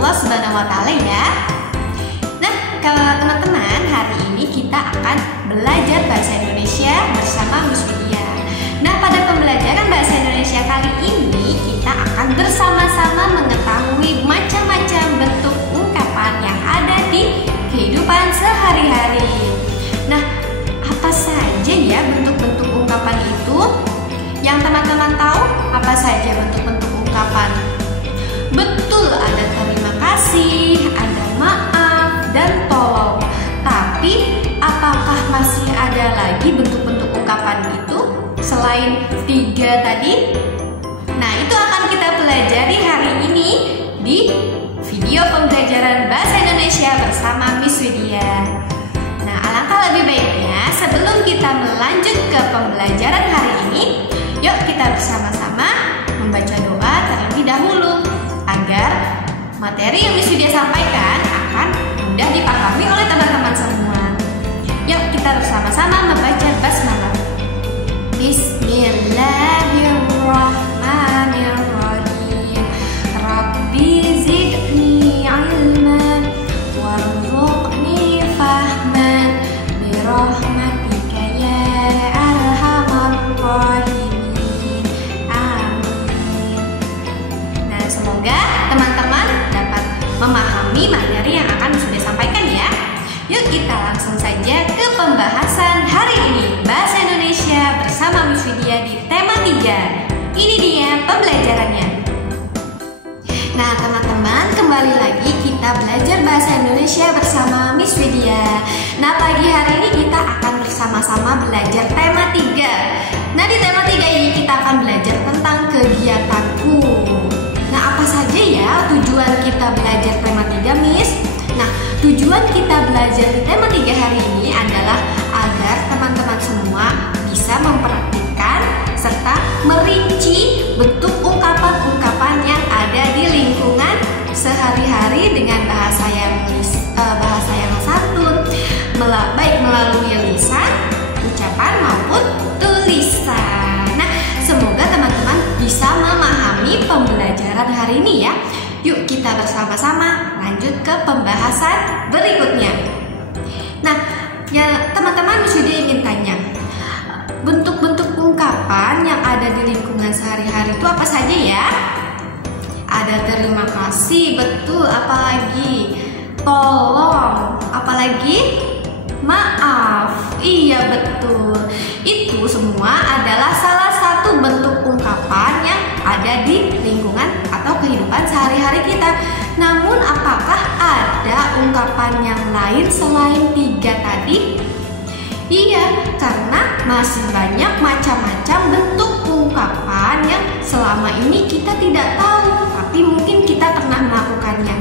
Allah Subhanahu wa Ta'ala ya. Nah, teman-teman, hari ini kita akan belajar bahasa Indonesia bersama Miss Widya. Nah, pada pembelajaran bahasa Indonesia kali ini kita akan bersama-sama mengetahui macam-macam bentuk ungkapan yang ada di kehidupan sehari-hari. Nah, apa saja ya bentuk-bentuk ungkapan itu? Yang teman-teman tahu apa saja bentuk-bentuk ungkapan? Betul, ada terima kasih, ada maaf, dan tolong. Tapi apakah masih ada lagi bentuk-bentuk ungkapan itu selain 3 tadi? Nah, itu akan kita pelajari hari ini di video pembelajaran bahasa Indonesia bersama Miss Widya. Nah, alangkah lebih baiknya sebelum kita melanjut ke pembelajaran hari ini, yuk kita bersama-sama membaca doa terlebih dahulu agar materi yang Miss Widya sampaikan akan mudah dipahami oleh teman-teman semua. Yuk kita bersama-sama membaca basmalah. Bismillahirrahmanirrahim. Rabbi zidni ilman warzuqni fahman birahmatika ya arhamar rahimin. Amin. Nah, semoga teman-teman dapat memahami materi yang akan sudah sampaikan ya. Yuk kita langsung saja ke pembahasan hari ini, bahasa Indonesia bersama Miss Widya di tema 3. Ini dia pembelajarannya. Nah, teman-teman, kembali lagi kita belajar bahasa Indonesia bersama Miss Widya. Nah, pagi hari ini kita akan bersama-sama belajar tema 3. Nah, di tema 3 ini kita akan belajar tentang kegiatanku. Nah, apa saja ya tujuan kita belajar tema 3, Miss? Nah, tujuan kita belajar di tema 3 hari ini adalah agar teman-teman semua bisa mempraktikkan serta merinci bentuk ungkapan-ungkapan yang ada di lingkungan sehari-hari dengan bahasa yang santun, baik melalui lisan, ucapan maupun tulisan. Nah, semoga teman-teman bisa memahami pembelajaran hari ini ya. Yuk kita bersama-sama lanjut ke pembahasan berikutnya. Nah, ya teman-teman sudah ingin tanya, bentuk-bentuk ungkapan yang ada di lingkungan sehari-hari itu apa saja ya? Ada terima kasih, betul, apalagi tolong, apalagi maaf, iya betul. Itu semua adalah salah satu bentuk ungkapan yang ada di lingkungan atau kehidupan sehari-hari kita. Namun apakah ada ungkapan yang lain selain 3 tadi? Iya, karena masih banyak macam-macam bentuk ungkapan yang selama ini kita tidak tahu, tapi mungkin kita pernah melakukannya.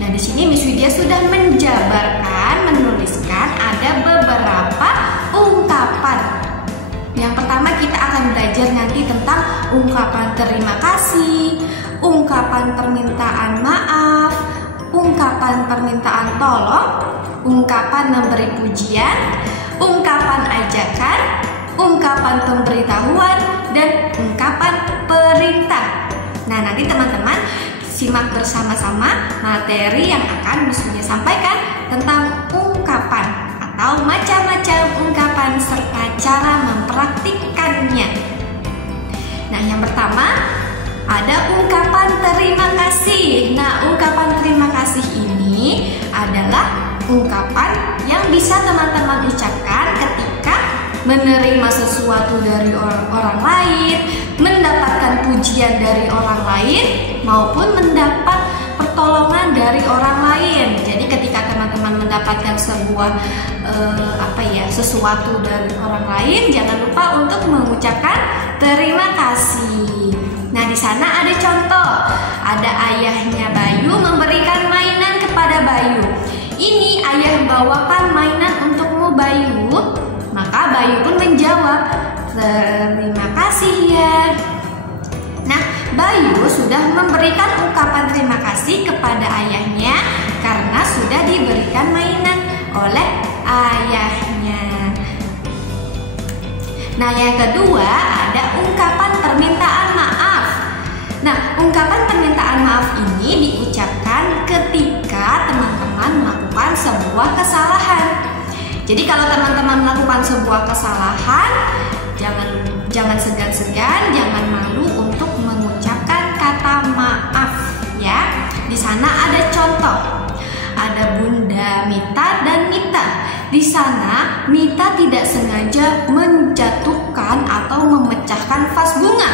Nah, di sini Miss Widya sudah menuliskan ada beberapa ungkapan. Yang pertama kita akan belajar nanti tentang ungkapan terima kasih, ungkapan permintaan maaf, ungkapan permintaan tolong, ungkapan memberi pujian, ungkapan ajakan, ungkapan pemberitahuan, dan ungkapan perintah. Nah, nanti teman-teman simak bersama-sama materi yang akan Miss Widya sampaikan tentang ungkapan atau macam-macam ungkapan serta cara mempraktikkannya. Nah, yang pertama ada ungkapan terima kasih. Nah, ungkapan terima kasih ini adalah ungkapan yang bisa teman-teman ucapkan ketika menerima sesuatu dari orang lain, mendapatkan pujian dari orang lain, maupun mendapat pertolongan dari orang lain. Jadi ketika teman-teman mendapatkan sebuah sesuatu dari orang lain, jangan lupa untuk mengucapkan terima kasih. Nah, di sana ada contoh. Ada ayahnya Bayu memberikan mainan kepada Bayu. Ini ayah bawakan mainan untukmu Bayu. Maka Bayu pun menjawab, terima kasih ya. Nah, Bayu sudah memberikan ungkapan terima kasih kepada ayahnya karena sudah diberikan mainan oleh ayahnya. Nah, yang kedua ada ungkapan permintaan maaf. Nah, ungkapan permintaan maaf ini diucapkan ketika teman-teman melakukan sebuah kesalahan. Jadi kalau teman-teman melakukan sebuah kesalahan, jangan segan-segan, jangan malu untuk mengucapkan kata maaf ya. Di sana ada contoh. Ada Bunda Mita dan Mita. Di sana Mita tidak sengaja menjatuhkan atau memecahkan vas bunga.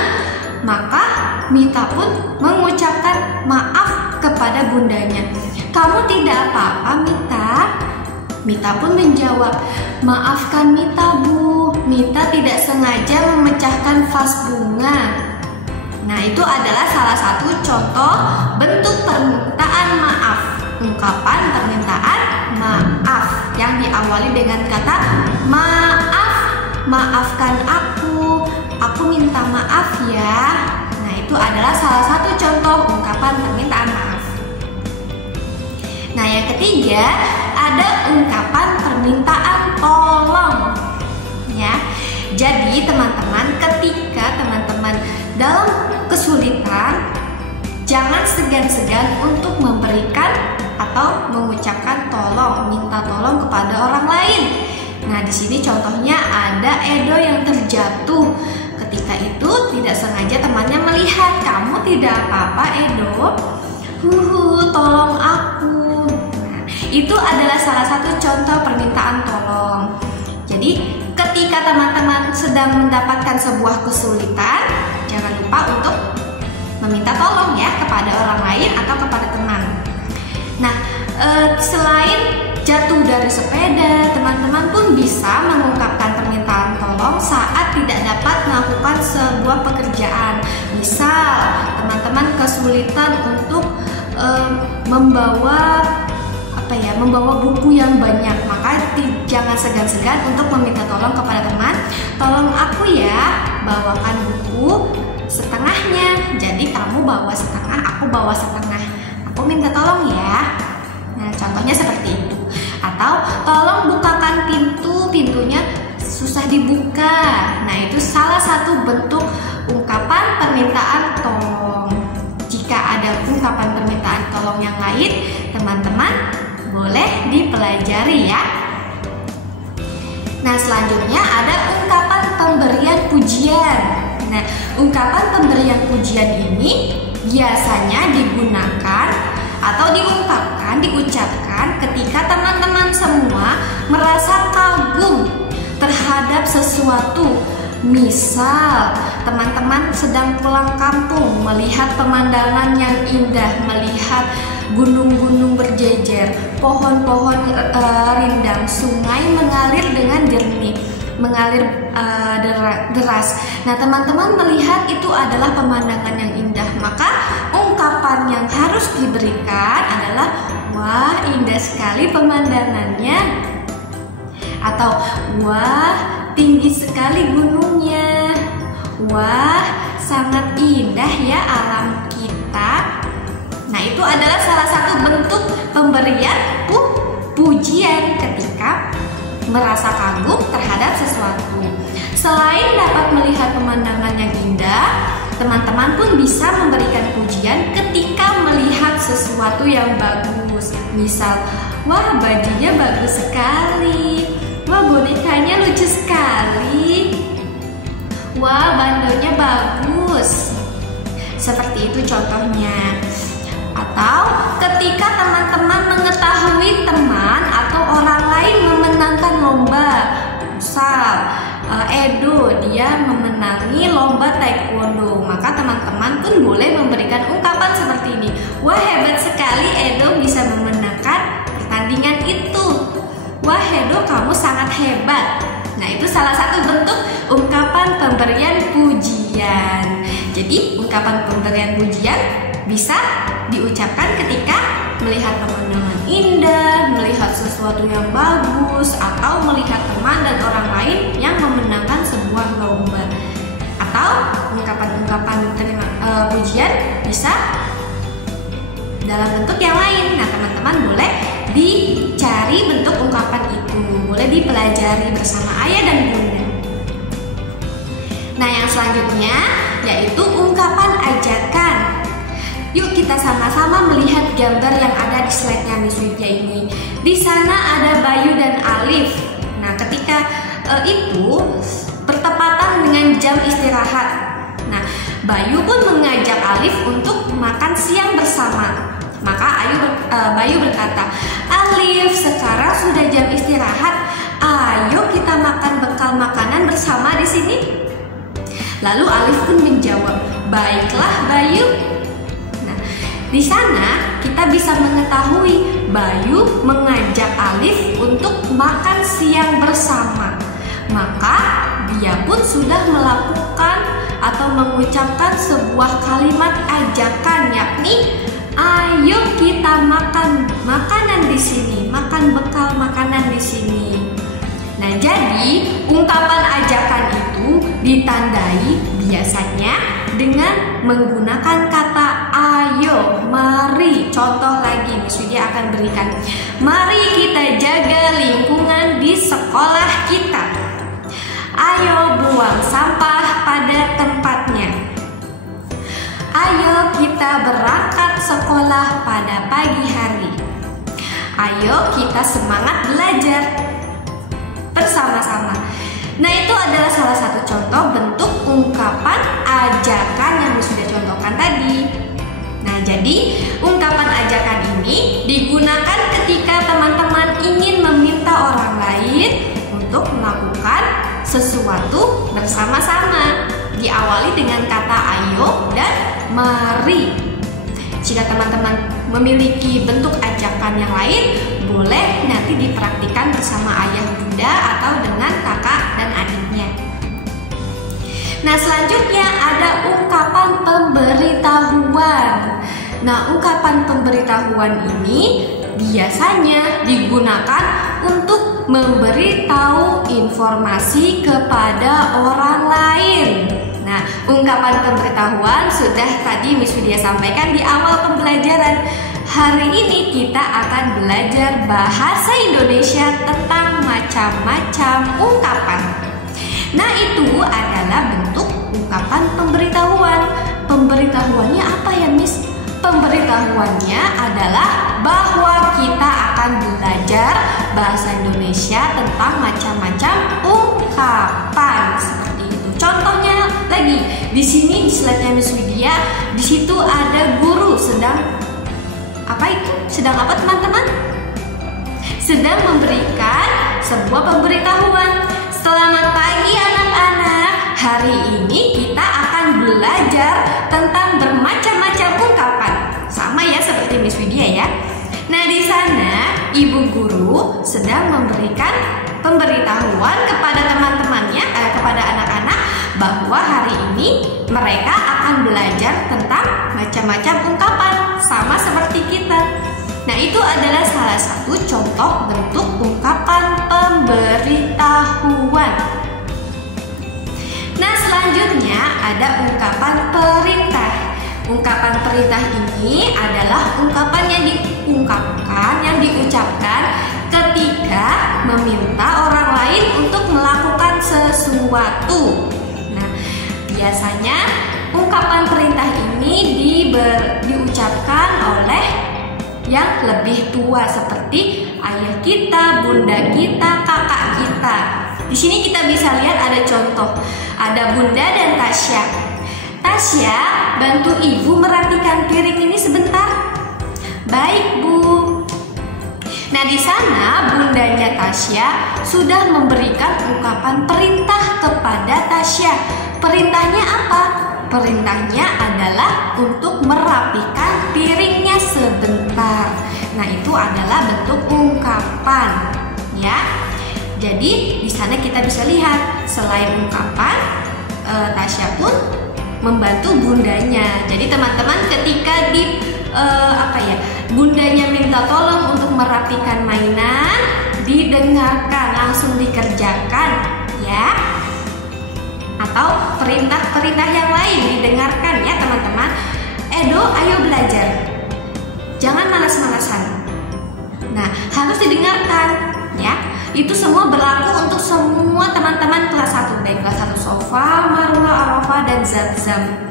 Maka Mita pun mengucapkan maaf kepada bundanya. "Kamu tidak apa-apa, Mita?" Mita pun menjawab, "Maafkan Mita, Bu. Mita tidak sengaja memecahkan vas bunga." Nah, itu adalah salah satu contoh bentuk permintaan maaf. Ungkapan permintaan maaf yang diawali dengan kata maaf, maafkan aku minta maaf ya. Nah, itu adalah salah satu contoh ungkapan permintaan maaf. Nah, yang ketiga ada ungkapan permintaan tolong ya. Jadi teman-teman, ketika teman-teman dalam kesulitan, jangan segan-segan untuk memberikan atau mengucapkan tolong, minta tolong kepada orang lain. Nah, di sini contohnya ada Edo yang terjatuh. Ketika itu tidak sengaja temannya melihat, "Kamu tidak apa-apa, Edo? Tolong aku." Nah, itu adalah salah satu contoh permintaan tolong. Jadi, ketika teman-teman sedang mendapatkan sebuah kesulitan, jangan lupa untuk meminta tolong ya kepada orang lain atau kepada teman. Nah, selain jatuh dari sepeda, teman-teman pun bisa mengungkapkan permintaan tolong saat tidak dapat melakukan sebuah pekerjaan. Misal, teman-teman kesulitan untuk membawa buku yang banyak, maka jangan segan-segan untuk meminta tolong kepada teman. "Tolong aku ya, bawakan buku setengahnya. Jadi kamu bawa setengah, aku bawa setengah. Aku minta tolong ya." Nah, contohnya seperti itu. Atau "Tolong bukakan pintunya susah dibuka." Nah, itu salah satu bentuk ungkapan permintaan tolong. Jika ada ungkapan permintaan tolong yang lain, teman-teman boleh dipelajari ya. Nah, selanjutnya ada ungkapan pemberian pujian. Nah, ungkapan pemberian pujian ini biasanya digunakan atau diucapkan ketika teman-teman semua merasa kagum terhadap sesuatu. Misal, teman-teman sedang pulang kampung, melihat pemandangan yang indah, melihat gunung-gunung berjejer, pohon-pohon rindang, sungai mengalir dengan jernih, mengalir deras. Nah, teman-teman melihat itu adalah pemandangan yang indah, maka ungkapan yang harus diberikan adalah "Wah, indah sekali pemandangannya." Atau "Wah, tinggi sekali gunungnya." "Wah, sangat indah ya alam kita." Nah, itu adalah salah satu bentuk pemberian pujian ketika merasa kagum terhadap sesuatu. Selain dapat melihat pemandangan yang indah, teman-teman pun bisa memberikan pujian ketika melihat sesuatu yang bagus. Misal, "Wah, bajunya bagus sekali." "Wah, bonekanya lucu sekali." "Wah, bandonya bagus." Seperti itu contohnya. Atau ketika teman-teman mengetahui teman atau orang lain memenangkan lomba. Misal, Edo dia memenangi lomba taekwondo, maka teman-teman pun boleh memberikan ungkapan seperti ini. "Wah, hebat sekali Edo bisa memenangkan pertandingan itu." "Wah, Edo kamu sangat hebat." Nah, itu salah satu bentuk ungkapan pemberian pujian. Jadi, ungkapan pemberian pujian bisa diucapkan ketika melihat pemandangan indah, melihat sesuatu yang bagus, atau melihat teman dan orang lain yang memenangkan sebuah lomba. Atau ungkapan-ungkapan pujian bisa dalam bentuk yang lain. Nah, teman-teman boleh dicari bentuk ungkapan itu, boleh dipelajari bersama ayah dan bunda. Nah, yang selanjutnya yaitu ungkapan ajakan. kita sama-sama melihat gambar yang ada di slide-nya Miss Widya ini. Di sana ada Bayu dan Alif. Nah, ketika itu bertepatan dengan jam istirahat. Nah, Bayu pun mengajak Alif untuk makan siang bersama. Maka Bayu berkata, "Alif, sekarang sudah jam istirahat. Ayo kita makan bekal makanan bersama di sini." Lalu Alif pun menjawab, "Baiklah, Bayu." Nah, di sana kita bisa mengetahui Bayu mengajak Alif untuk makan siang bersama. Maka dia pun sudah melakukan atau mengucapkan sebuah kalimat ajakan, yakni ayo kita makan makanan di sini, makan bekal makanan di sini. Nah, jadi ungkapan ajakan itu ditandai biasanya dengan menggunakan kata ayo, mari. Contoh lagi Miss Widya akan berikan. Mari kita jaga lingkungan di sekolah kita. Ayo buang sampah pada tempatnya. Ayo kita berangkat sekolah pada pagi hari. Ayo kita semangat belajar bersama-sama. Nah, itu adalah salah satu contoh bentuk ungkapan ajakan yang sudah contohkan tadi. Nah, jadi ungkapan ajakan ini digunakan ketika teman-teman ingin meminta orang lain untuk melakukan sesuatu bersama-sama. Diawali dengan kata ayo dan mari. Jika teman-teman memiliki bentuk ajakan yang lain, boleh nanti dipraktikkan bersama ayah bunda atau dengan kakak dan adiknya. Nah, selanjutnya ada ungkapan pemberitahuan. Nah, ungkapan pemberitahuan ini biasanya digunakan untuk memberitahu informasi kepada orang lain. Nah, ungkapan pemberitahuan sudah tadi Miss Widya sampaikan di awal pembelajaran. Hari ini kita akan belajar bahasa Indonesia tentang macam-macam ungkapan. Nah, itu adalah bentuk ungkapan pemberitahuan. Pemberitahuannya apa ya, Miss? Pemberitahuannya adalah bahwa kita akan belajar bahasa Indonesia tentang macam-macam ungkapan. Seperti itu. Contohnya lagi, di sini di slide-nya Miss Widya, di situ ada guru sedang apa itu? Sedang apa teman-teman? Sedang memberikan sebuah pemberitahuan. Selamat pagi anak-anak. Hari ini kita akan belajar tentang bermacam-macam ungkapan. Sama ya seperti Miss Widya ya. Nah, di sana ibu guru sedang memberikan pemberitahuan kepada teman-temannya, kepada anak-anak bahwa hari ini mereka akan belajar tentang macam-macam ungkapan sama seperti kita. Nah, itu adalah salah satu contoh bentuk ungkapan pemberitahuan. Nah, selanjutnya ada ungkapan perintah. Ungkapan perintah ini adalah ungkapan yang diucapkan ketika meminta orang lain untuk melakukan sesuatu. Nah, biasanya ungkapan perintah ini diucapkan oleh yang lebih tua seperti ayah kita, bunda kita, kakak kita. Di sini kita bisa lihat ada contoh. Ada Bunda dan Tasya. Tasya, bantu ibu merapikan piring ini sebentar. Baik, Bu. Nah, di sana bundanya Tasya sudah memberikan ungkapan perintah kepada Tasya. Perintahnya apa? Perintahnya adalah untuk merapikan piringnya sebentar. Nah, itu adalah bentuk ungkapan, ya. Jadi di sana kita bisa lihat selain ungkapan, Tasya pun membantu bundanya. Jadi teman-teman ketika bundanya minta tolong untuk merapikan mainan, didengarkan, langsung dikerjakan, ya. Atau perintah-perintah yang lain didengarkan ya teman-teman. Edo, ayo belajar. Jangan malas-malasan. Nah, harus didengarkan ya. Itu semua berlaku untuk semua teman-teman kelas 1, baik kelas 1 Sofa, Marwa, Arafah, dan Zamzam.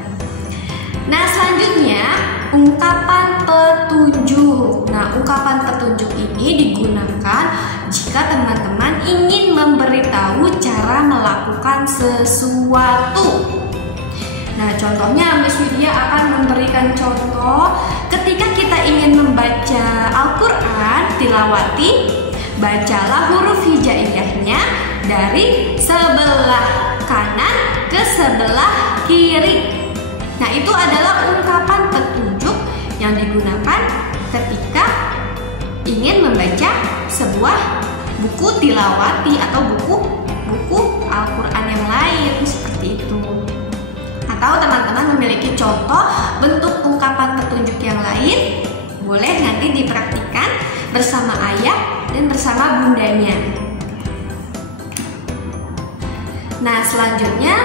Nah, selanjutnya ungkapan petunjuk. Nah, ungkapan petunjuk ini digunakan jika teman-teman ingin memberitahu cara melakukan sesuatu. Nah, contohnya Miss Widya akan memberikan contoh ketika kita ingin membaca Al-Quran tilawati, bacalah huruf hijaiyahnya dari sebelah kanan ke sebelah kiri. Nah, itu adalah ungkapan petunjuk yang digunakan ketika ingin membaca sebuah buku tilawati atau buku Al-Quran yang lain, seperti itu. Atau teman-teman memiliki contoh bentuk ungkapan petunjuk yang lain, boleh nanti dipraktikkan bersama ayah dan bersama bundanya. Nah, selanjutnya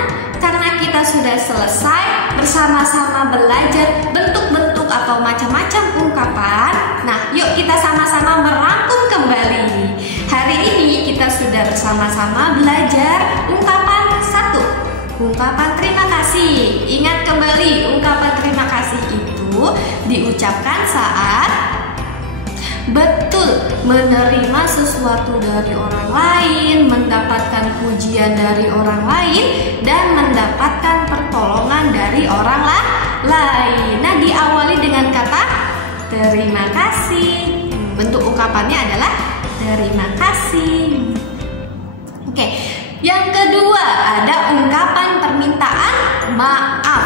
karena kita sudah selesai bersama-sama belajar bentuk-bentuk atau macam-macam ungkapan, nah yuk kita sama-sama merangkum kembali. Hari ini kita sudah bersama-sama belajar ungkapan 1, ungkapan terima kasih. Ingat kembali, ungkapan terima kasih itu diucapkan saat betul menerima sesuatu dari orang lain, mendapatkan pujian dari orang lain, dan mendapatkan pertolongan dari orang lain. Nah, diawali dengan kata terima kasih. Bentuk ungkapannya adalah terima kasih. Oke, yang kedua ada ungkapan permintaan maaf.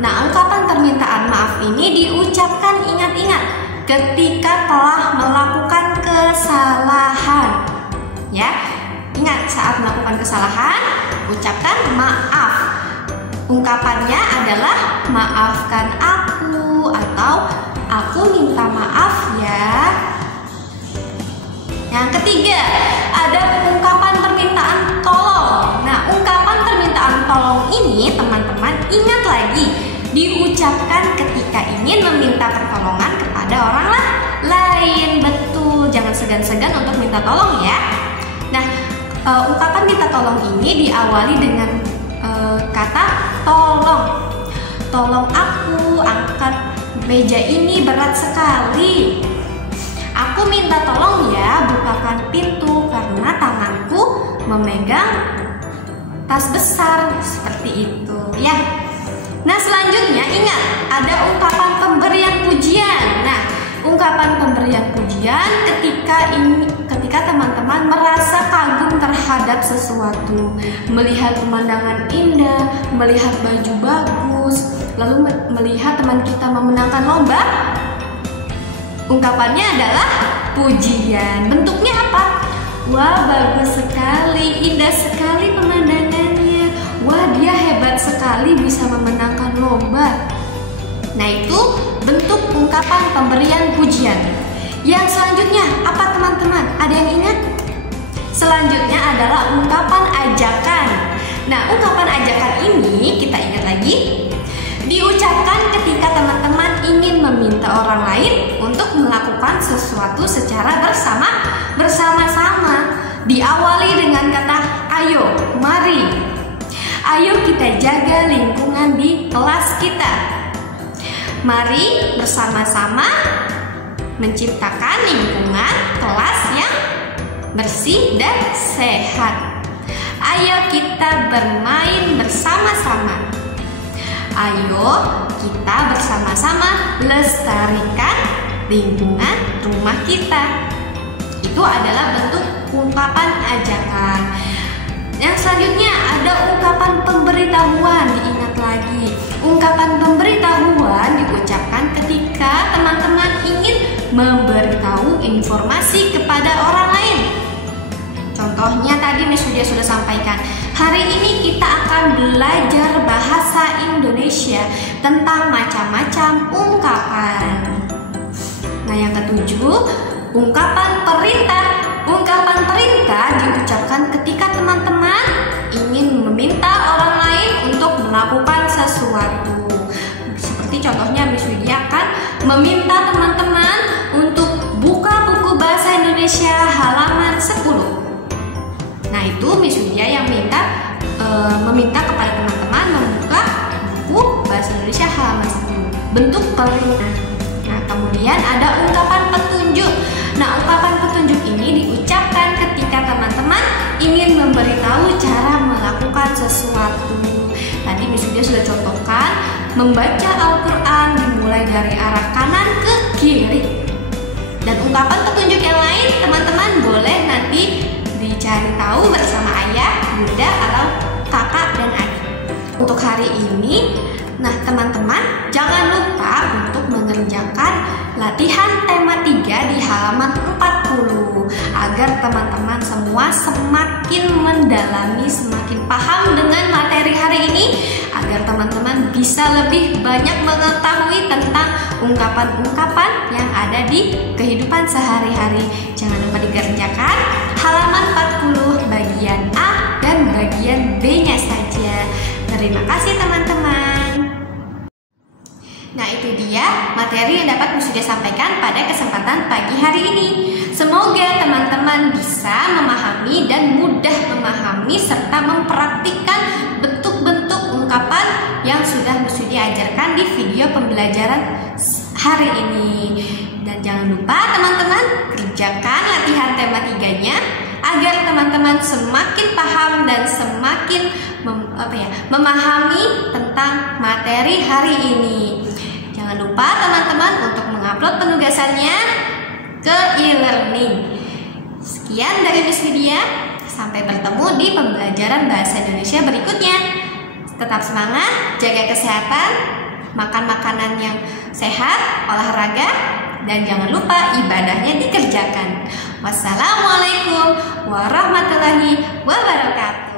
Nah, ungkapan permintaan maaf ini diucapkan, ingat-ingat, ketika telah melakukan kesalahan. Ya, ingat, saat melakukan kesalahan ucapkan maaf. Ungkapannya adalah maafkan aku atau aku minta maaf ya. Yang ketiga ada ungkapan permintaan tolong. Nah, ungkapan permintaan tolong ini teman-teman ingat lagi, diucapkan ketika ingin meminta pertolongan kepada orang lain. Betul, jangan segan-segan untuk minta tolong ya. Nah, ungkapan minta tolong ini diawali dengan kata tolong. Tolong aku angkat meja ini, berat sekali. Aku minta tolong ya, bukakan pintu karena tanganku memegang tas besar, seperti itu ya. Nah, selanjutnya ingat, ada ungkapan pemberian pujian. Nah, ungkapan pemberian pujian ketika teman-teman merasa kagum terhadap sesuatu, melihat pemandangan indah, melihat baju bagus, lalu melihat teman kita memenangkan lomba. Ungkapannya adalah pujian. Bentuknya apa? Wah, bagus sekali, indah sekali pemandangannya. Wah, dia hebat sekali bisa memenangkan lomba. Nah, itu bentuk ungkapan pemberian pujian. Yang selanjutnya apa teman-teman? Ada yang ingat? Selanjutnya adalah ungkapan ajakan. Nah, ungkapan ajakan ini kita ingat lagi, diucapkan ketika teman-teman ingin meminta orang lain untuk melakukan sesuatu secara bersama-sama. Diawali dengan kata ayo, mari. Ayo kita jaga lingkungan di kelas kita. Mari bersama-sama menciptakan lingkungan kelas yang bersih dan sehat. Ayo kita bermain bersama-sama. Ayo kita bersama-sama lestarikan lingkungan rumah kita. Itu adalah bentuk ungkapan ajakan. Yang selanjutnya ada ungkapan pemberitahuan. Diingat lagi, ungkapan pemberitahuan diucapkan ketika teman-teman ingin memberitahu informasi kepada orang lain. Contohnya tadi Miss Widya sudah sampaikan. Hari ini kita akan belajar bahasa Indonesia tentang macam-macam ungkapan. Nah, yang ketujuh, ungkapan perintah. Ungkapan perintah diucapkan ketika teman-teman ingin meminta orang lain untuk melakukan sesuatu. Seperti contohnya Miss Widya akan meminta teman-teman untuk buka buku bahasa Indonesia halaman 10. Nah, itu Miss Widya yang meminta kepada teman-teman membuka buku bahasa Indonesia halaman 10. bentuk keringan. Nah, kemudian ada ungkapan petunjuk. Nah, ungkapan petunjuk ini diucapkan ketika teman-teman ingin memberitahu cara melakukan sesuatu. Tadi Miss Widya sudah contohkan membaca Al-Quran dimulai dari arah kanan ke kiri. Dan ungkapan petunjuk yang lain teman-teman boleh nanti dicari tahu bersama ayah, bunda, atau kakak dan adik. Untuk hari ini, nah teman-teman jangan lupa untuk mengerjakan latihan tema 3 di halaman 40 agar teman-teman semua semakin mendalami, semakin paham dengan materi hari ini, agar teman-teman bisa lebih banyak mengetahui tentang ungkapan-ungkapan yang ada di kehidupan sehari-hari. Jangan lupa dikerjakan halaman 40 bagian A dan bagian B-nya saja. Terima kasih teman-teman. Nah, itu dia materi yang dapat Miss Widya sampaikan pada kesempatan pagi hari ini. Semoga teman-teman bisa memahami dan mudah memahami serta mempraktikkan bentuk-bentuk ungkapan yang sudah Miss Widya ajarkan di video pembelajaran hari ini. Dan jangan lupa teman-teman kerjakan latihan tema 3-nya agar teman-teman semakin paham dan semakin memahami tentang materi hari ini. Jangan lupa teman-teman untuk mengupload penugasannya ke e-learning. Sekian dari Miss Widya. Sampai bertemu di pembelajaran Bahasa Indonesia berikutnya. Tetap semangat, jaga kesehatan, makan makanan yang sehat, olahraga, dan jangan lupa ibadahnya dikerjakan. Wassalamualaikum warahmatullahi wabarakatuh.